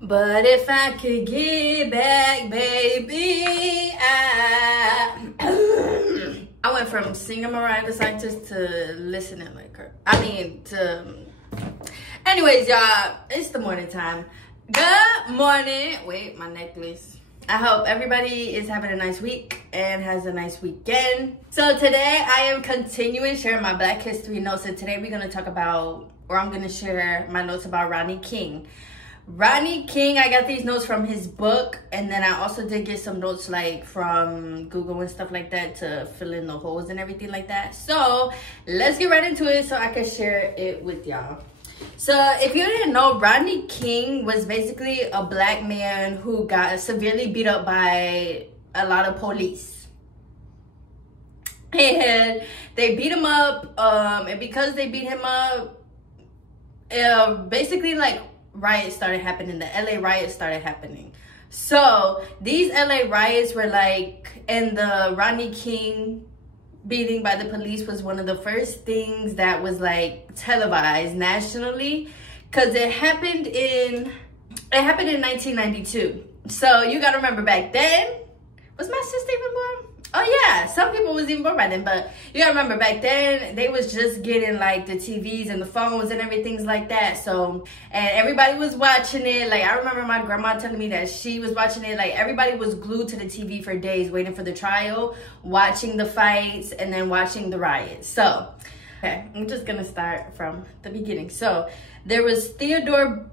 But if I could get back, baby, I went from singing Mariah the Scientist to listening like her. Anyways, y'all, it's the morning time. Good morning. Wait, my necklace. I hope everybody is having a nice week and has a nice weekend. So today I am continuing sharing my Black History notes, and today we're gonna talk about, or I'm gonna share my notes about Rodney King. Rodney King, I got these notes from his book, and then I also did get some notes like from Google and stuff like that to fill in the holes and everything like that. So let's get right into it so I can share it with y'all. So if you didn't know, Rodney King was basically a black man who got severely beat up by a lot of police. And they beat him up, and because they beat him up, basically like riots started happening. The LA riots started happening. So these LA riots were like, and the Rodney King beating by the police was one of the first things that was like televised nationally, because it happened in 1992. So you gotta remember, back then, was my sister even born? Oh yeah, some people was even born by then, but you gotta remember, back then they was just getting like the TVs and the phones and everything like that. So, and everybody was watching it. Like I remember my grandma telling me that she was watching it. Like everybody was glued to the TV for days, waiting for the trial, watching the fights, and then watching the riots. So, okay, I'm just gonna start from the beginning. So there was Theodore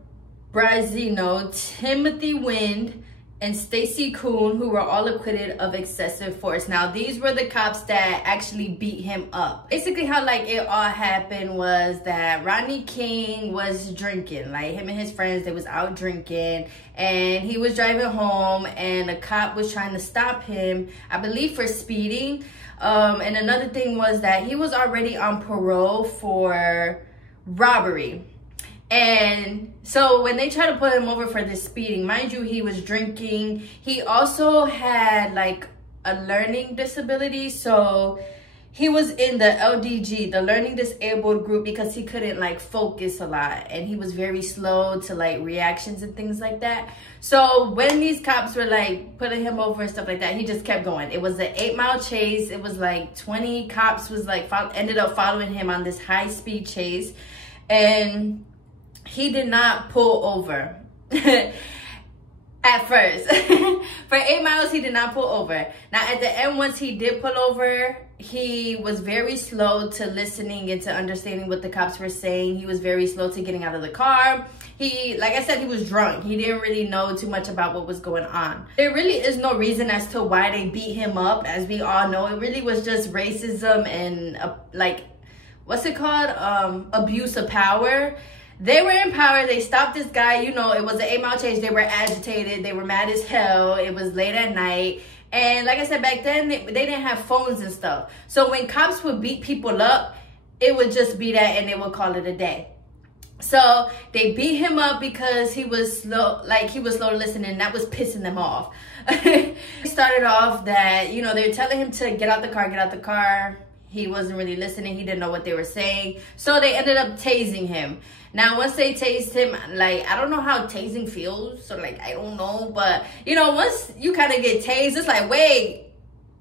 Brazino, Timothy Wind, and Stacy Coon, who were all acquitted of excessive force. Now, these were the cops that actually beat him up. Basically, how like it all happened was that Rodney King was drinking. Like him and his friends, they was out drinking, and he was driving home, and a cop was trying to stop him, I believe for speeding. And another thing was that he was already on parole for robbery. And so when they tried to pull him over for this speeding, mind you, he was drinking. He also had like a learning disability. So he was in the LDG, the learning disabled group, because he couldn't like focus a lot. And he was very slow to like reactions and things like that. So when these cops were like putting him over and stuff like that, he just kept going. It was an 8-mile chase. It was like 20 cops was like ended up following him on this high speed chase. And he did not pull over at first. For 8 miles, he did not pull over. Now, at the end, once he did pull over, he was very slow to listening and to understanding what the cops were saying. He was very slow to getting out of the car. He, like I said, he was drunk. He didn't really know too much about what was going on. There really is no reason as to why they beat him up. As we all know, it really was just racism and like, what's it called? Abuse of power. They were in power. They stopped this guy. You know, it was an 8-mile chase. They were agitated. They were mad as hell. It was late at night. And like I said, back then, they didn't have phones and stuff. So when cops would beat people up, it would just be that, and they would call it a day. So they beat him up because he was slow, like he was slow to listen, and that was pissing them off. It started off that, you know, they were telling him to get out the car, get out the car. He wasn't really listening. He didn't know what they were saying. So they ended up tasing him. Now, once they tased him, like, I don't know how tasing feels. So, like, I don't know. But, you know, once you kind of get tased, it's like, wait,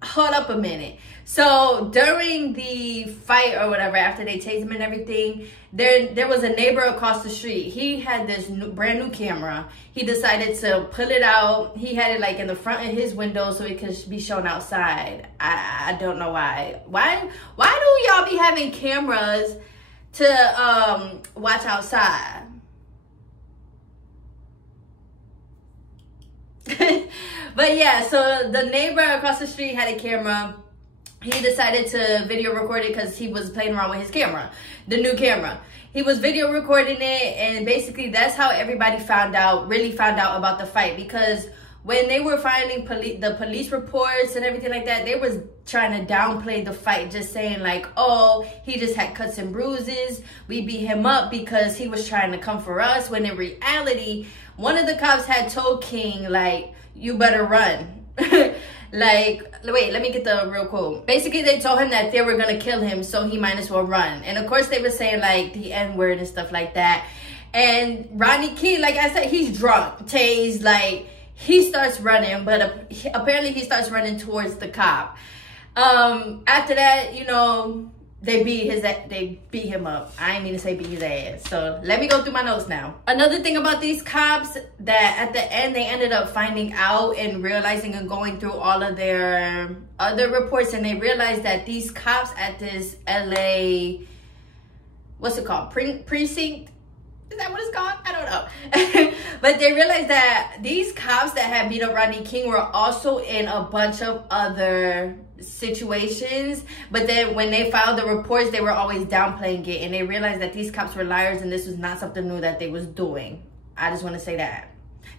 hold up a minute. So, during the fight or whatever, after they tased him and everything, there was a neighbor across the street. He had this brand new camera. He decided to pull it out. He had it, like, in the front of his window so it could be shown outside. I don't know why. Why do y'all be having cameras to watch outside? But yeah, so the neighbor across the street had a camera. He decided to video record it because he was playing around with his camera, the new camera. He was video recording it, and basically that's how everybody really found out about the fight, because when they were finding the police reports and everything like that, they was trying to downplay the fight, just saying like, oh, he just had cuts and bruises. We beat him up because he was trying to come for us. When in reality, one of the cops had told King, like, you better run. Like, wait, let me get the real quote. Basically, they told him that they were gonna kill him, so he might as well run. And of course, they were saying like the N-word and stuff like that. And Rodney King, like I said, he's drunk, tased, like he starts running, but apparently he starts running towards the cop. After that, you know, they beat him up. I didn't mean to say beat his ass. So let me go through my notes now. Another thing about these cops, that at the end they ended up finding out and realizing and going through all of their other reports, and they realized that these cops at this LA, what's it called, precinct, is that what it's called? I don't know. But they realized that these cops that had beat up Rodney King were also in a bunch of other situations. But then when they filed the reports, they were always downplaying it. And they realized that these cops were liars and this was not something new that they was doing. I just want to say that.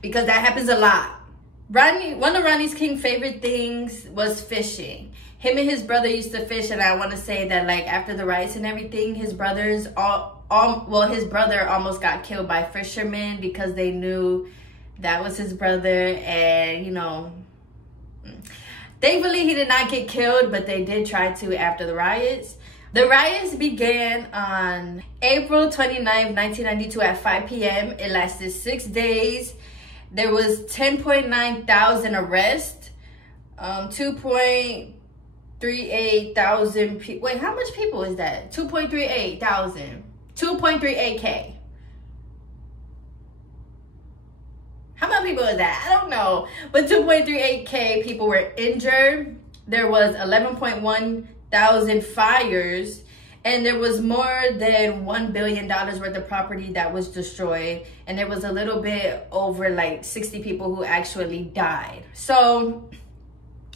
Because that happens a lot. One of Rodney King's favorite things was fishing. Him and his brother used to fish, and I want to say that like after the riots and everything, his brothers his brother almost got killed by fishermen because they knew that was his brother. And you know, thankfully he did not get killed, but they did try to after the riots. The riots began on April 29, 1992 at 5 p.m. It lasted 6 days. There was 10.9 thousand arrests, 2.38 thousand people. Wait, how much people is that? 2.38 thousand. 2.38K. How many people is that? I don't know. But 2.38K people were injured. There was 11.1 thousand fires. And there was more than $1 billion worth of property that was destroyed. And there was a little bit over like 60 people who actually died. So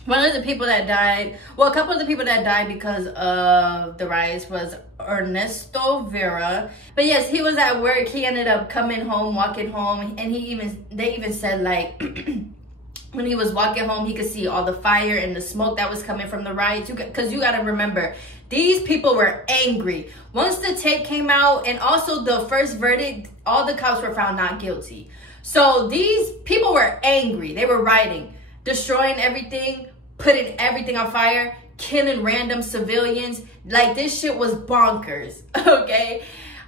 one of the people that died, well, a couple of the people that died because of the riots was Ernesto Vera. But yes, he was at work. He ended up coming home, walking home. And they even said like, when he was walking home, he could see all the fire and the smoke that was coming from the riots. Because you got to remember, these people were angry. Once the tape came out and also the first verdict, all the cops were found not guilty. So these people were angry. They were rioting, destroying everything, putting everything on fire, killing random civilians. Like, this shit was bonkers, okay?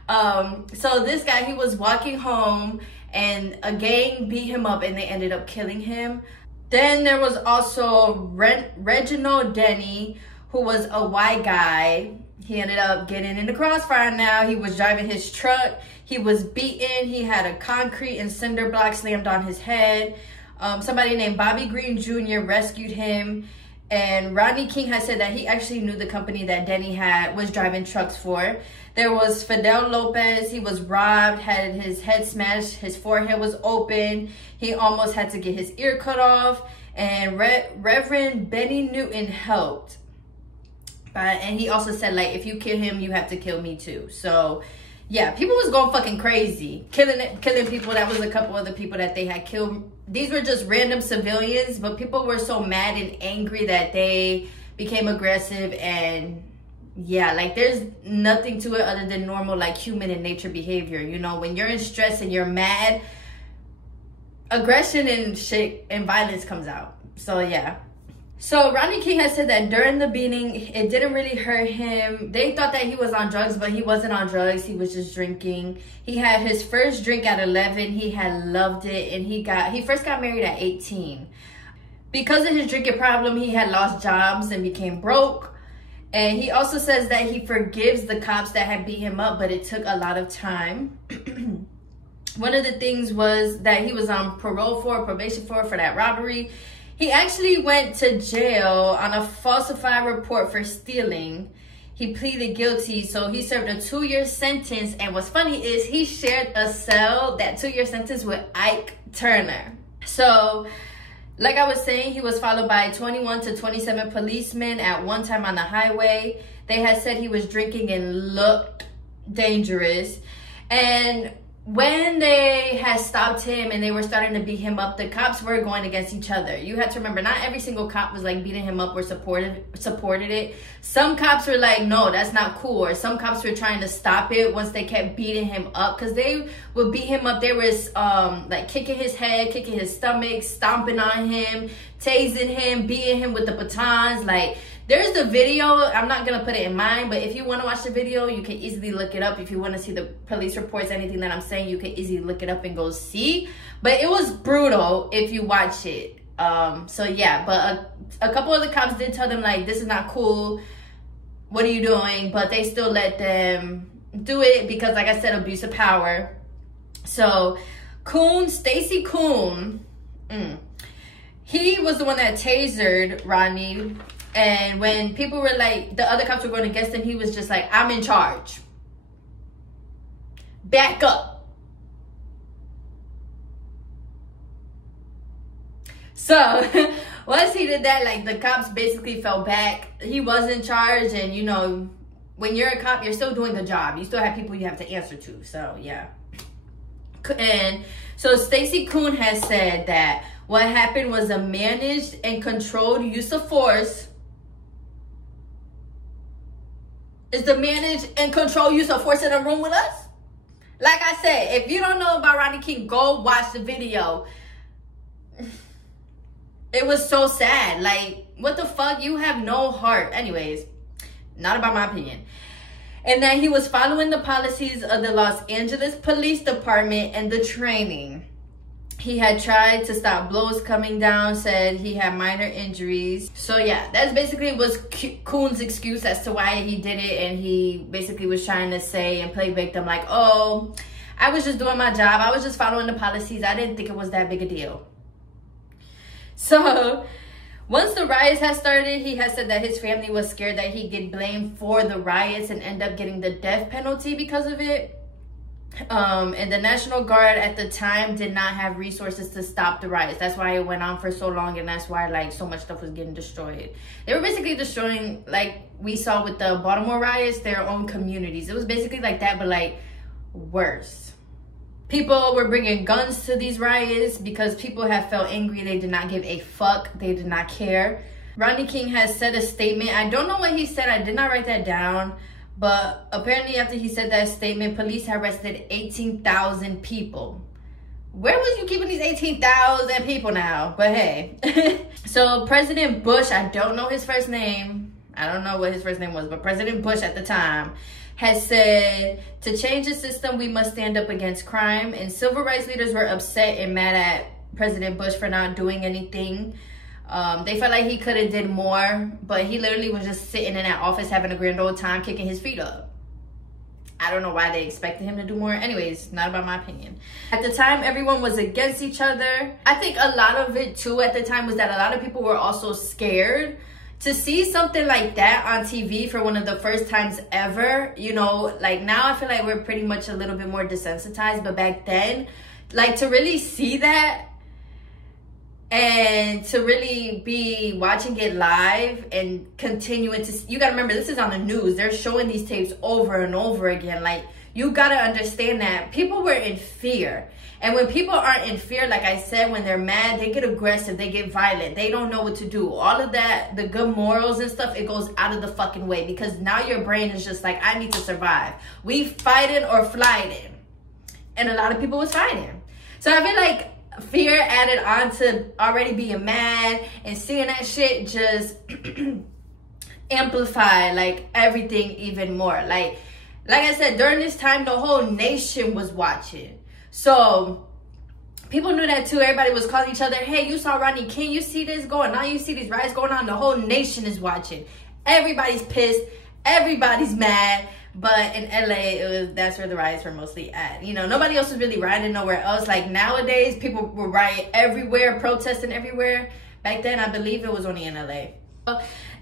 So this guy, he was walking home and a gang beat him up and they ended up killing him. Then there was also Reginald Denny, who was a white guy. He ended up getting in the crossfire now. He was driving his truck. He was beaten. He had a concrete and cinder block slammed on his head. Somebody named Bobby Green Jr. rescued him. And Rodney King had said that he actually knew the company that Denny was driving trucks for. There was Fidel Lopez. He was robbed, had his head smashed. His forehead was open. He almost had to get his ear cut off. And Reverend Benny Newton helped. And he also said, like, if you kill him, you have to kill me too. So yeah, people was going fucking crazy, killing people. That was a couple of the people that they had killed. These were just random civilians, but people were so mad and angry that they became aggressive. And yeah, like, there's nothing to it other than normal, like, human and nature behavior. You know, when you're in stress and you're mad, aggression and shit and violence comes out. So yeah. So Rodney King has said that during the beating, it didn't really hurt him. They thought that he was on drugs, but he wasn't on drugs. He was just drinking. He had his first drink at 11. He had loved it. And he first got married at 18. Because of his drinking problem, he had lost jobs and became broke. And he also says that he forgives the cops that had beat him up, but it took a lot of time. One of the things was that he was on probation for that robbery. He actually went to jail on a falsified report for stealing. He pleaded guilty, so he served a 2-year sentence. And what's funny is he shared a cell, that 2-year sentence, with Ike Turner. So, like I was saying, he was followed by 21 to 27 policemen at one time on the highway. They had said he was drinking and looked dangerous. And when they had stopped him and they were starting to beat him up, the cops were going against each other. You have to remember, not every single cop was like beating him up or supported it. Some cops were like, no, that's not cool. Or some cops were trying to stop it once they kept beating him up, because they would beat him up. They was like kicking his head, kicking his stomach, stomping on him, tasing him, beating him with the batons. Like, there's the video. I'm not going to put it in mine, but if you want to watch the video, you can easily look it up. If you want to see the police reports, anything that I'm saying, you can easily look it up and go see. But it was brutal if you watch it. So yeah, but a couple of the cops did tell them, like, this is not cool. What are you doing? But they still let them do it because, like I said, abuse of power. So Stacey Koon, he was the one that tasered Rodney. And when people were like, the other cops were going against him, he was just like, I'm in charge. Back up. So once he did that, like, the cops basically fell back. He was in charge. And, you know, when you're a cop, you're still doing the job. You still have people you have to answer to. So, yeah. And so Stacey Koon has said that what happened was a managed and controlled use of force. Is the managed and controlled use of force in a room with us? Like I said, if you don't know about Rodney King, go watch the video. It was so sad. Like, what the fuck? You have no heart. Anyways, not about my opinion. And that he was following the policies of the Los Angeles Police Department and the training. He had tried to stop blows coming down, said he had minor injuries. So yeah, that's basically was Koon's excuse as to why he did it. And he basically was trying to say and play victim, like, oh, I was just doing my job. I was just following the policies. I didn't think it was that big a deal. So once the riots had started, he had said that his family was scared that he'd get blamed for the riots and end up getting the death penalty because of it. And the National Guard at the time did not have resources to stop the riots. That's why it went on for so long, and that's why, like, so much stuff was getting destroyed. They were basically destroying, like we saw with the Baltimore riots, their own communities. It was basically like that, but like worse. People were bringing guns to these riots because people have felt angry. They did not give a fuck. They did not care. Rodney King has said a statement. I don't know what he said. I did not write that down. But apparently after he said that statement, police had arrested 18,000 people. Where was you keeping these 18,000 people now? But hey. So President Bush, I don't know his first name. I don't know what his first name was. But President Bush at the time has said, to change the system, we must stand up against crime. And civil rights leaders were upset and mad at President Bush for not doing anything. They felt like he could have did more, but he literally was just sitting in that office having a grand old time kicking his feet up. I don't know why they expected him to do more. Anyways, not about my opinion. At the time, everyone was against each other. I think a lot of it too at the time was that a lot of people were also scared to see something like that on TV for one of the first times ever. You know, like now I feel like we're pretty much a little bit more desensitized, but back then, like, to really see that and to really be watching it live and continuing to, you gotta remember, this is on the news. They're showing these tapes over and over again. Like, you gotta understand that people were in fear. And when people aren't in fear, like I said, when they're mad, they get aggressive, they get violent, they don't know what to do. All of that, the good morals and stuff, it goes out of the fucking way, because now your brain is just like, I need to survive. We fighting or flighting. And a lot of people was fighting. So I feel like fear added on to already being mad, and seeing that shit just amplify like everything even more. Like I said, during this time, the whole nation was watching. So people knew that too. Everybody was calling each other, hey, you saw Rodney King, you see this going on, you see these riots going on. The whole nation is watching. Everybody's pissed, everybody's mad. But in LA, that's where the riots were mostly at. You know, nobody else was really rioting nowhere else. Like nowadays, people were rioting everywhere, protesting everywhere. Back then, I believe it was only in LA.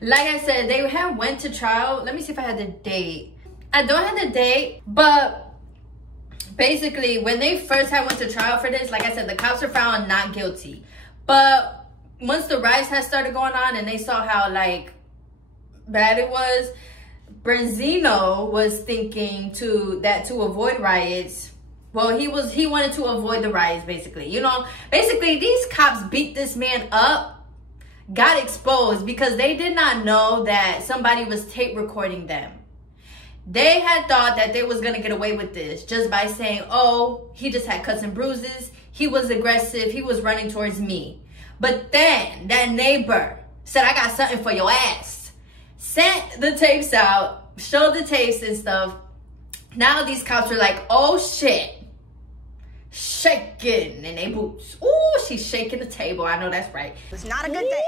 Like I said, they had went to trial. Let me see if I had the date. I don't have the date, but basically, when they first had went to trial for this, like I said, the cops were found not guilty. But once the riots had started going on and they saw how like bad it was, Branzino was thinking to avoid riots, Well, he wanted to avoid the riots, basically. You know, basically these cops beat this man up, got exposed because they did not know that somebody was tape recording them. They had thought that they was going to get away with this just by saying, oh, he just had cuts and bruises. He was aggressive. He was running towards me. But then that neighbor said, I got something for your ass. Sent the tapes out, showed the tapes and stuff. Now these cops are like, oh shit. Shaking in their boots. Ooh, she's shaking the table. I know that's right. It's not a good day.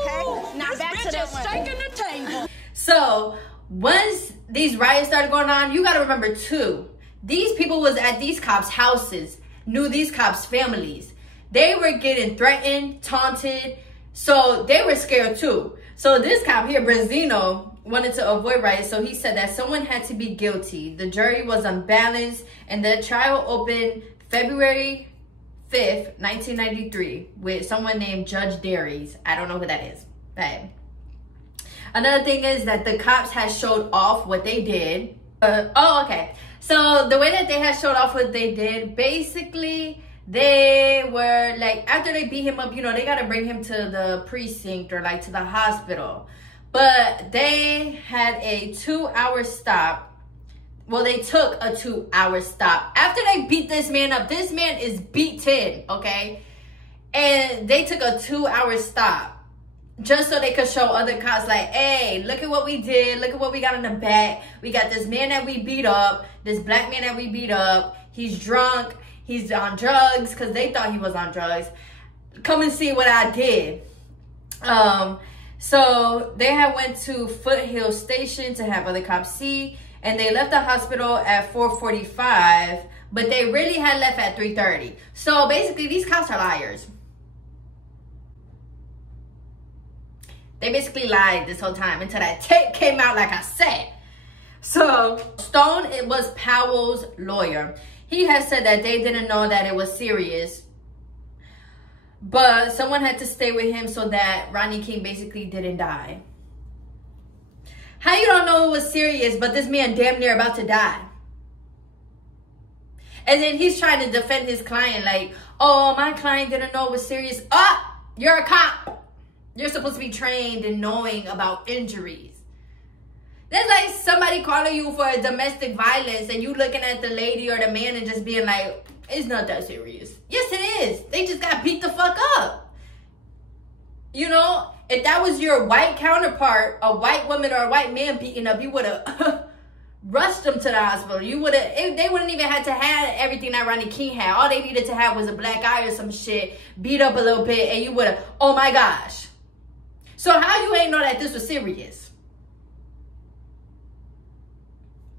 Okay? Not back to that one. Shaking the table. So once these riots started going on, you got to remember too, these people was at these cops' houses, knew these cops' families. They were getting threatened, taunted, so they were scared too. So this cop here, Benzino, wanted to avoid riots, so he said that someone had to be guilty. The jury was unbalanced, and the trial opened February 5th, 1993, with someone named Judge Darius. I don't know who that is. But another thing is that the cops had showed off what they did. Okay. So the way that they had showed off what they did, basically, they were like, after they beat him up, you know, they got to bring him to the precinct or like to the hospital. But they had a 2-hour stop. Well, they took a 2-hour stop. After they beat this man up, this man is beaten, okay? And they took a 2-hour stop just so they could show other cops like, hey, look at what we did. Look at what we got in the back. We got this man that we beat up, this black man that we beat up. He's drunk. He's on drugs because they thought he was on drugs. Come and see what I did. So they had went to Foothill Station to have other cops see, and they left the hospital at 4:45, but they really had left at 3:30. So basically, these cops are liars. They basically lied this whole time until that tape came out, like I said. So Stone, it was Powell's lawyer. He has said that they didn't know that it was serious, but someone had to stay with him so that Rodney King basically didn't die. How you don't know it was serious, but this man damn near about to die? And then he's trying to defend his client like, oh, my client didn't know it was serious. Ah, you're a cop. You're supposed to be trained in knowing about injuries. That's like somebody calling you for a domestic violence and you looking at the lady or the man and just being like, it's not that serious. Yes, it is. They just got beat the fuck up. You know, if that was your white counterpart, a white woman or a white man beating up, you would have rushed them to the hospital. You would have, they wouldn't even have to have everything that Rodney King had. All they needed to have was a black eye or some shit, beat up a little bit, and you would have, oh my gosh. So how you ain't know that this was serious?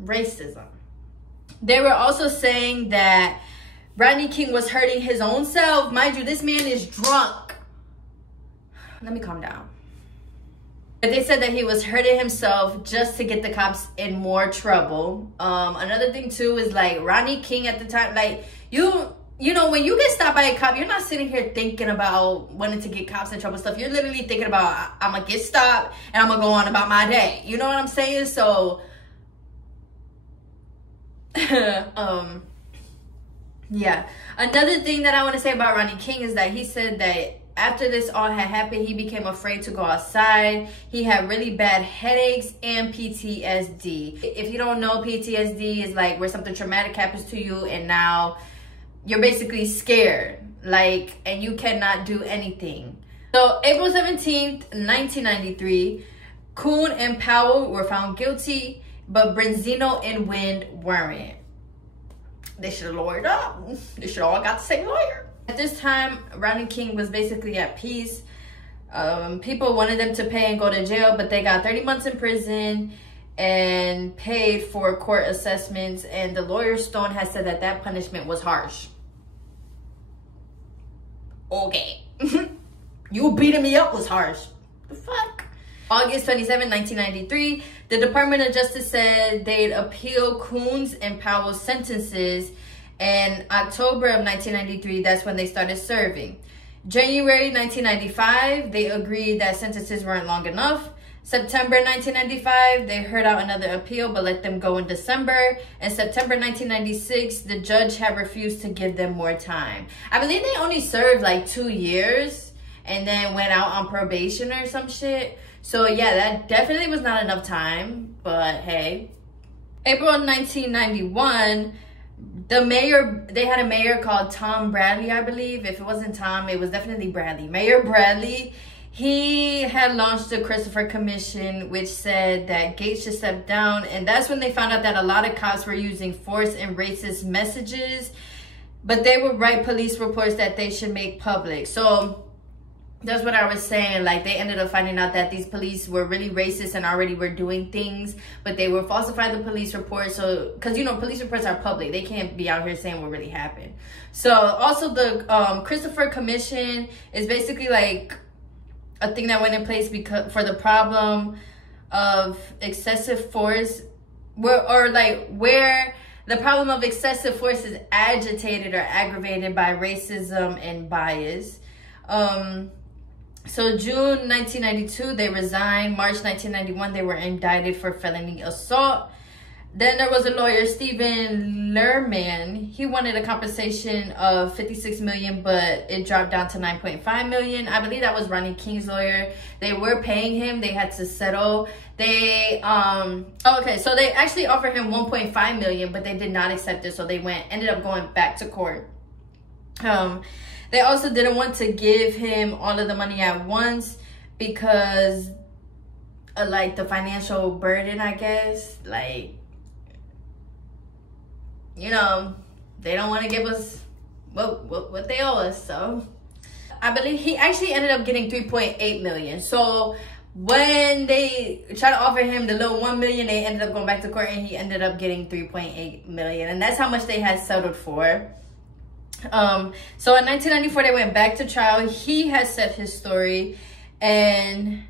Racism. They were also saying that Rodney King was hurting his own self. Mind you, this man is drunk. Let me calm down. But they said that he was hurting himself just to get the cops in more trouble. Another thing too is like Rodney King at the time, like you know, when you get stopped by a cop, you're not sitting here thinking about wanting to get cops in trouble and stuff. You're literally thinking about, I'm going to get stopped and I'm going to go on about my day. You know what I'm saying? So, yeah. Another thing that I want to say about Rodney King is that he said that after this all had happened, he became afraid to go outside. He had really bad headaches and PTSD. If you don't know, PTSD is like where something traumatic happens to you and now you're basically scared, like, and you cannot do anything. So April 17th, 1993, Kuhn and Powell were found guilty, but Benzino and Wind weren't. They should have lawyered up. They should all got the same lawyer. At this time, Rodney King was basically at peace. People wanted them to pay and go to jail, but they got 30 months in prison and paid for court assessments, and the lawyer Stone has said that that punishment was harsh. Okay. You beating me up was harsh. The fuck? August 27, 1993, the Department of Justice said they'd appeal Coons and Powell's sentences, and October of 1993, that's when they started serving. January 1995, they agreed that sentences weren't long enough, September 1995, they heard out another appeal but let them go in December. In September 1996, the judge had refused to give them more time. I believe they only served like 2 years and then went out on probation or some shit. So yeah, that definitely was not enough time, but hey. April 1991, they had a mayor called Tom Bradley, I believe. If it wasn't Tom, it was definitely Bradley. Mayor Bradley, he had launched the Christopher Commission, which said that Gates should step down. And that's when they found out that a lot of cops were using force and racist messages, but they would write police reports that they should make public. So that's what I was saying. Like, they ended up finding out that these police were really racist and already were doing things, but they would falsify the police reports. So, because, you know, police reports are public. They can't be out here saying what really happened. So, also the Christopher Commission is basically like a thing that went in place because for the problem of excessive force, where the problem of excessive force is agitated or aggravated by racism and bias. So June 1992, they resigned. March 1991, they were indicted for felony assault. Then there was a lawyer, Stephen Lerman. He wanted a compensation of $56 million, but it dropped down to $9.5 million. I believe that was Rodney King's lawyer. They were paying him. They had to settle. They okay, so they actually offered him $1.5 million, but they did not accept it. So they ended up going back to court. They also didn't want to give him all of the money at once because of, like, the financial burden, I guess. Like, you know, they don't want to give us what they owe us. So I believe he actually ended up getting $3.8 million. So when they tried to offer him the little $1 million, they ended up going back to court and he ended up getting $3.8 million. And that's how much they had settled for. So in 1994, they went back to trial. He has said his story, and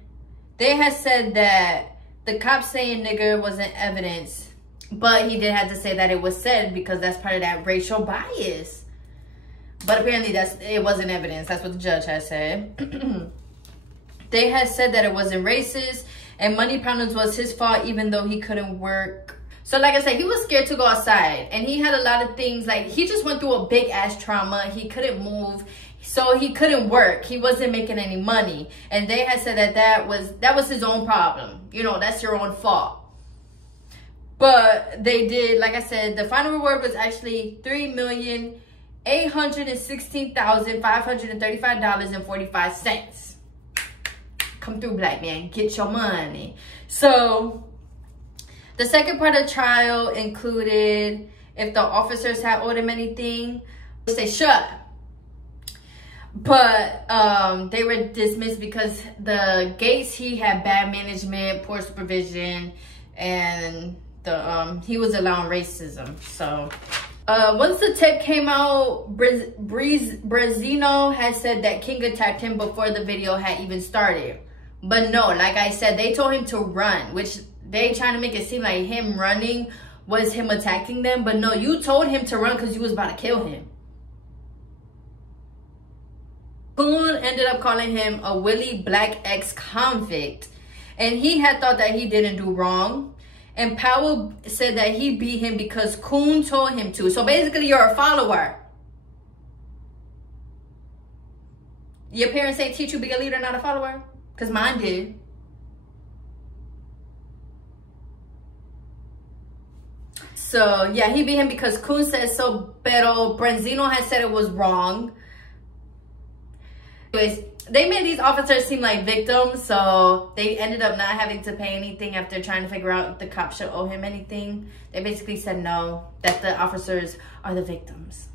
they had said that the cops saying nigger wasn't evidence, but he did have to say that it was said because that's part of that racial bias. But apparently it wasn't evidence. That's what the judge has said. They had said that it wasn't racist and money problems was his fault, even though he couldn't work. So like I said, he was scared to go outside, and he had a lot of things. Like, he just went through a big ass trauma. He couldn't move, so he couldn't work. He wasn't making any money, and they had said that was his own problem. You know, that's your own fault. But they did, like I said, the final reward was actually $3,816,535.45. Come through, black man, get your money. So the second part of the trial included if the officers had owed him anything, which they should. But they were dismissed because the Gates, he had bad management, poor supervision, and he was allowing racism. So once the tape came out, Brazino had said that King attacked him before the video had even started. But no, like I said, they told him to run, which they trying to make it seem like him running was him attacking them. But no, you told him to run because you was about to kill him. Coon ended up calling him a Willie Black ex-convict. And he had thought that he didn't do wrong. And Powell said that he beat him because Coon told him to. So basically, you're a follower. Your parents ain't teach you to be a leader, not a follower? Because mine did. So, yeah, he beat him because Coon said so, pero Brazino had said it was wrong. Anyways, they made these officers seem like victims, so they ended up not having to pay anything after trying to figure out if the cops should owe him anything. They basically said no, that the officers are the victims.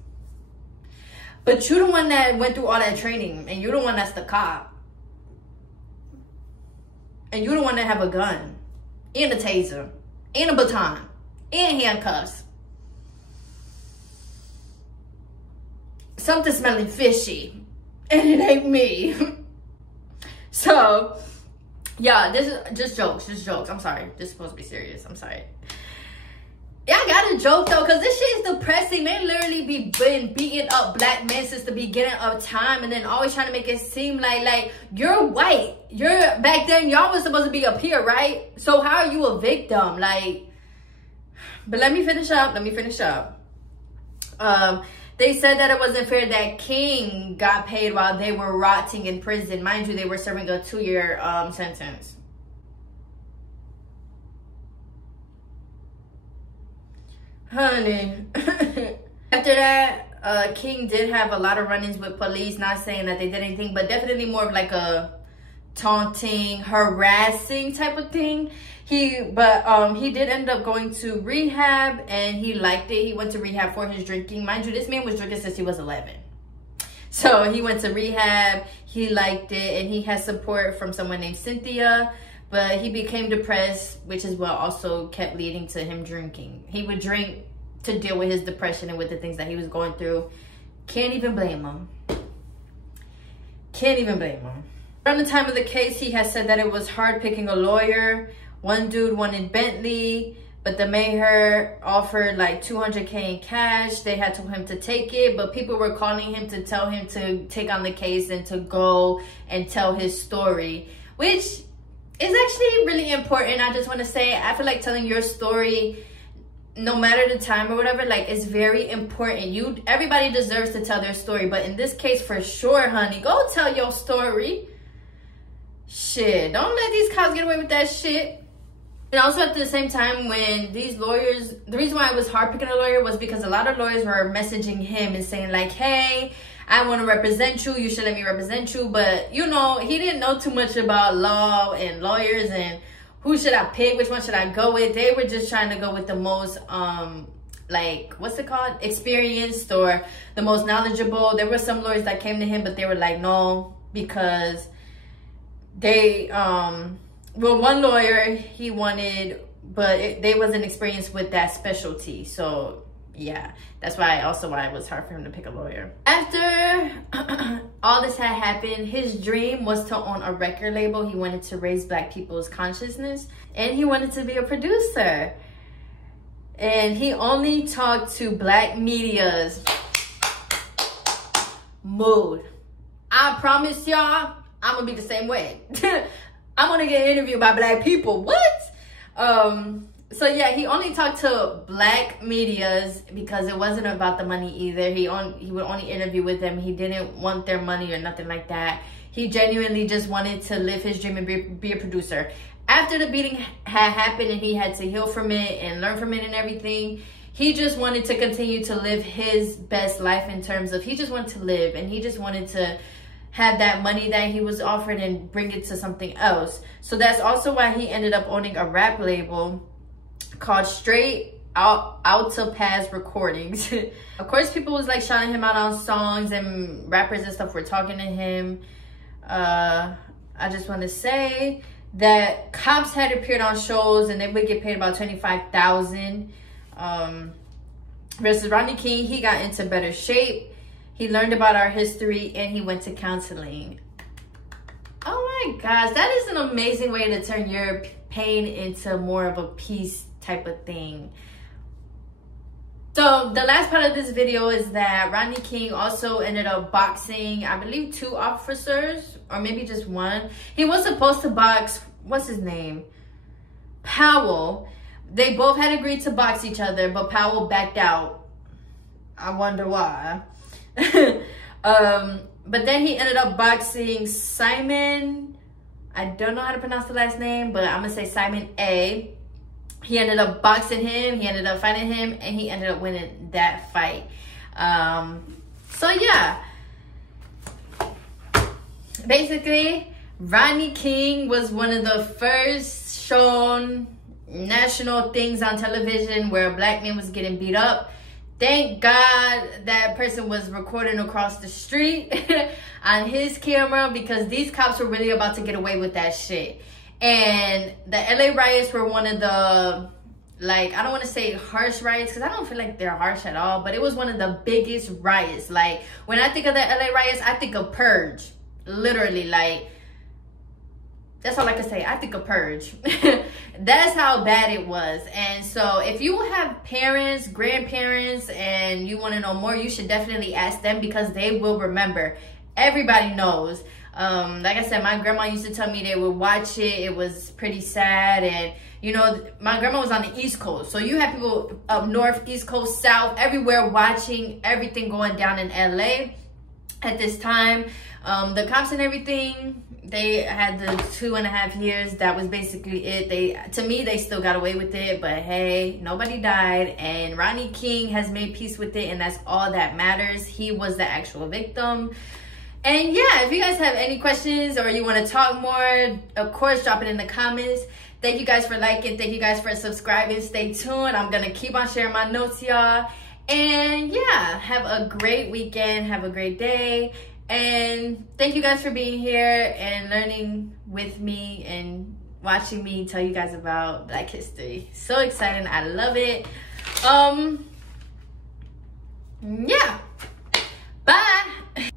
But you're the one that went through all that training, and you're the one that's the cop. And you're the one that have a gun, and a taser, and a baton, and handcuffs. Something smelling fishy. And it ain't me. So, yeah, this is just jokes. I'm sorry. This is supposed to be serious. I'm sorry. Yeah, I gotta a joke though, because this shit is depressing. They literally been beating up black men since the beginning of time, and then always trying to make it seem like you're white. You're back then y'all was supposed to be up here, right? So how are you a victim? Like, but let me finish up. They said that it wasn't fair that King got paid while they were rotting in prison. Mind you, they were serving a 2-year sentence. Honey. After that, King did have a lot of run-ins with police. Not saying that they did anything, but definitely more of like a taunting, harassing type of thing. He did end up going to rehab, and he liked it. He went to rehab for his drinking. Mind you, this man was drinking since he was 11. So he went to rehab, he liked it, and he had support from someone named Cynthia. But he became depressed, which is what also kept leading to him drinking. He would drink to deal with his depression and with the things that he was going through. Can't even blame him. Can't even blame him. Around the time of the case, he had said that it was hard picking a lawyer. One dude wanted Bentley, but the mayor offered like $200K in cash. They had told him to take it, but people were calling him to tell him to take on the case and to go and tell his story, which is actually really important. I just want to say, I feel like telling your story, no matter the time or whatever, like, it's very important. Everybody deserves to tell their story, but in this case, for sure, honey, go tell your story. Shit, don't let these cops get away with that shit. And also at the same time, when these lawyers, the reason why it was hard picking a lawyer was because a lot of lawyers were messaging him and saying like, hey, I want to represent you, you should let me represent you. But you know, he didn't know too much about law and lawyers and who should I pick, which one should I go with. They were just trying to go with the most like, what's it called, experienced or the most knowledgeable. There were some lawyers that came to him, but they were like, no, because they well, one lawyer he wanted, but they wasn't experienced with that specialty. So yeah, that's why it was hard for him to pick a lawyer. After all this had happened, his dream was to own a record label. He wanted to raise black people's consciousness, and he wanted to be a producer. And he only talked to black media's mood. I promise y'all, I'm gonna be the same way. I'm gonna get interviewed by black people. What? So yeah, he only talked to black medias because it wasn't about the money either. He would only interview with them. He didn't want their money or nothing like that. He genuinely just wanted to live his dream and be a producer. After the beating had happened and he had to heal from it and learn from it and everything, he just wanted to continue to live his best life in terms of, he just wanted to live, and he just wanted to have that money that he was offered and bring it to something else. So that's also why he ended up owning a rap label called Straight Out to Pass Recordings. Of course, people was like shouting him out on songs, and rappers and stuff were talking to him. I just want to say that cops had appeared on shows and they would get paid about $25,000. Versus Rodney King, he got into better shape. He learned about our history and he went to counseling. Oh my gosh, that is an amazing way to turn your pain into more of a peace type of thing. So the last part of this video is that Rodney King also ended up boxing, I believe, 2 officers, or maybe just one. He was supposed to box, what's his name? Powell. They both had agreed to box each other, but Powell backed out. I wonder why. But then he ended up boxing Simon, I don't know how to pronounce the last name, but I'm gonna say Simon A. He ended up boxing him, he ended up fighting him, and he ended up winning that fight. So yeah, basically Rodney King was one of the first shown national things on television where a black man was getting beat up. Thank God that person was recording across the street on his camera, because these cops were really about to get away with that shit. And the LA riots were one of the, like, I don't want to say harsh riots, because I don't feel like they're harsh at all, but it was one of the biggest riots. Like, when I think of the LA riots, I think of Purge. Literally, like, that's all I can say. I think of Purge. That's how bad it was. And so if you have parents, grandparents, and you want to know more, you should definitely ask them, because they will remember. Everybody knows. Like I said, my grandma used to tell me they would watch it. It was pretty sad. And you know, my grandma was on the East Coast, so you have people up north, East Coast, South, everywhere watching everything going down in LA at this time. The cops and everything, they had the 2.5 years. That was basically it. To me, they still got away with it, but hey, nobody died, and Rodney King has made peace with it, and that's all that matters. He was the actual victim. And yeah, if you guys have any questions or you want to talk more, of course, drop it in the comments. Thank you guys for liking. Thank you guys for subscribing. Stay tuned. I'm going to keep on sharing my notes, y'all. And yeah, have a great weekend. Have a great day. And thank you guys for being here and learning with me and watching me tell you guys about Black history. So exciting. I love it. Yeah. Bye.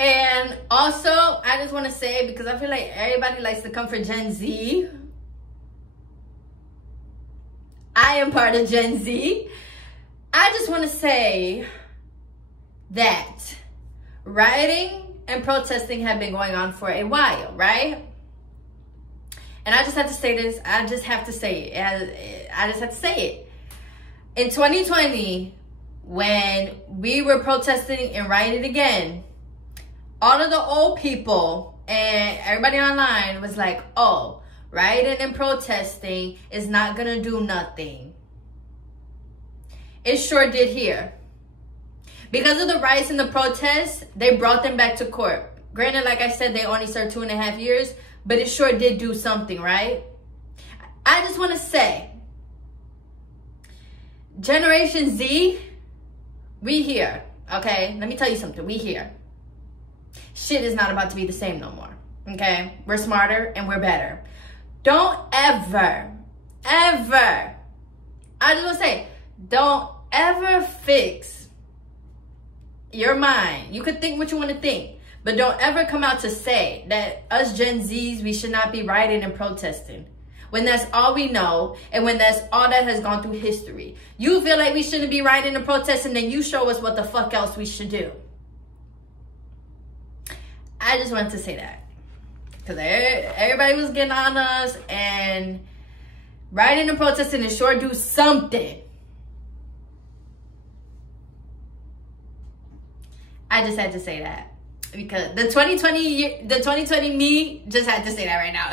And also, I just want to say, because I feel like everybody likes to come for Gen Z. I am part of Gen Z. I just want to say that rioting and protesting have been going on for a while, right? And I just have to say this. I just have to say it. I just have to say it. In 2020, when we were protesting and rioting again, all of the old people and everybody online was like, oh, rioting and protesting is not going to do nothing. It sure did here. Because of the riots and the protests, they brought them back to court. Granted, like I said, they only served 2.5 years, but it sure did do something, right? I just want to say, Generation Z, we here, okay? Let me tell you something, we here. Shit is not about to be the same no more, okay? We're smarter and we're better. Don't ever, I just want to say, don't ever fix your mind. You could think what you want to think, but don't ever come out to say that us Gen Zs, we should not be rioting and protesting, when that's all we know and when that's all that has gone through history. You feel like we shouldn't be rioting and protesting, then you show us what the fuck else we should do. I just wanted to say that, because everybody was getting on us, and rioting and protesting is sure do something. I just had to say that, because the 2020 me just had to say that right now.